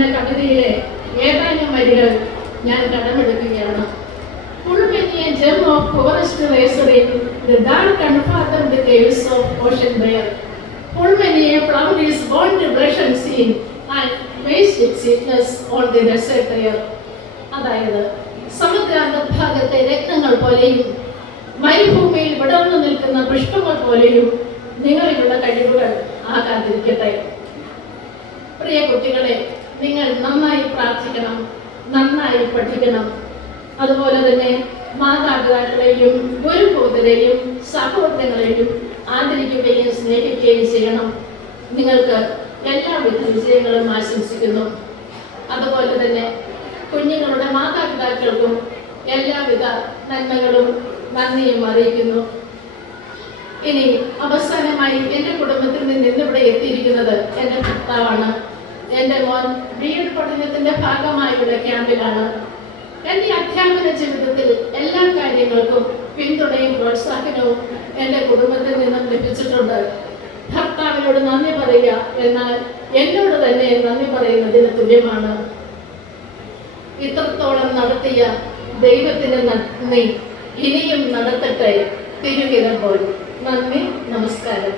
കവിതയിലെ ഏതാനും വരികൾ ഞാൻ കടമെടുക്കുകയാണ്. Full many a gem of poorest rosary, the dark and fathomed caves of ocean bare. Full many a flower is born to blush and seen, and waste its sweetness on the desert air. അതായത് സമുദ്രാന്തഭാഗത്തെ രത്നങ്ങൾ പോലെയും മരുഭൂമിയിൽ വിടർന്നു നിൽക്കുന്ന പുഷ്പങ്ങൾ പോലെയും നിങ്ങളിലുള്ള കഴിവുകൾ ആകാതിരിക്കട്ടെ. പ്രിയ കുട്ടികളെ, നിങ്ങൾ നന്നായി പ്രാർത്ഥിക്കണം, നന്നായി പഠിക്കണം. അതുപോലെ തന്നെ മാതാപിതാക്കളെയും ഗുരുബോധരെയും സഹോദരങ്ങളെയും ആദരിക്കുകയും സ്നേഹിക്കുകയും ചെയ്യണം. നിങ്ങൾക്ക് എല്ലാവിധ വിജയങ്ങളും ആശംസിക്കുന്നു. അതുപോലെ തന്നെ കുഞ്ഞുങ്ങളുടെ മാതാപിതാക്കൾക്കും എല്ലാവിധ നന്മകളും നന്ദിയും അറിയിക്കുന്നു. ഇനി അവസാനമായി എൻ്റെ കുടുംബത്തിൽ നിന്ന് ഇന്നിവിടെ എത്തിയിരിക്കുന്നത് എൻ്റെ ഭർത്താവാണ്. എൻ്റെ മോൻ B.Ed പഠനത്തിന്റെ ഭാഗമായുള്ള ക്യാമ്പിലാണ്. എൻ്റെ അധ്യാപന ജീവിതത്തിൽ എല്ലാ കാര്യങ്ങൾക്കും പിന്തുണയും പ്രോത്സാഹനവും എൻ്റെ കുടുംബത്തിൽ നിന്നും ലഭിച്ചിട്ടുണ്ട്. ഭർത്താവിനോട് നന്ദി പറയുക എന്നാൽ എന്നോട് തന്നെ നന്ദി പറയുന്നതിന് തുല്യമാണ്. ഇത്രത്തോളം നടത്തിയ ദൈവത്തിന് നന്ദി, ഇനിയും നടത്തട്ടെ തിരുവിതം പോലും. നന്ദി, നമസ്കാരം.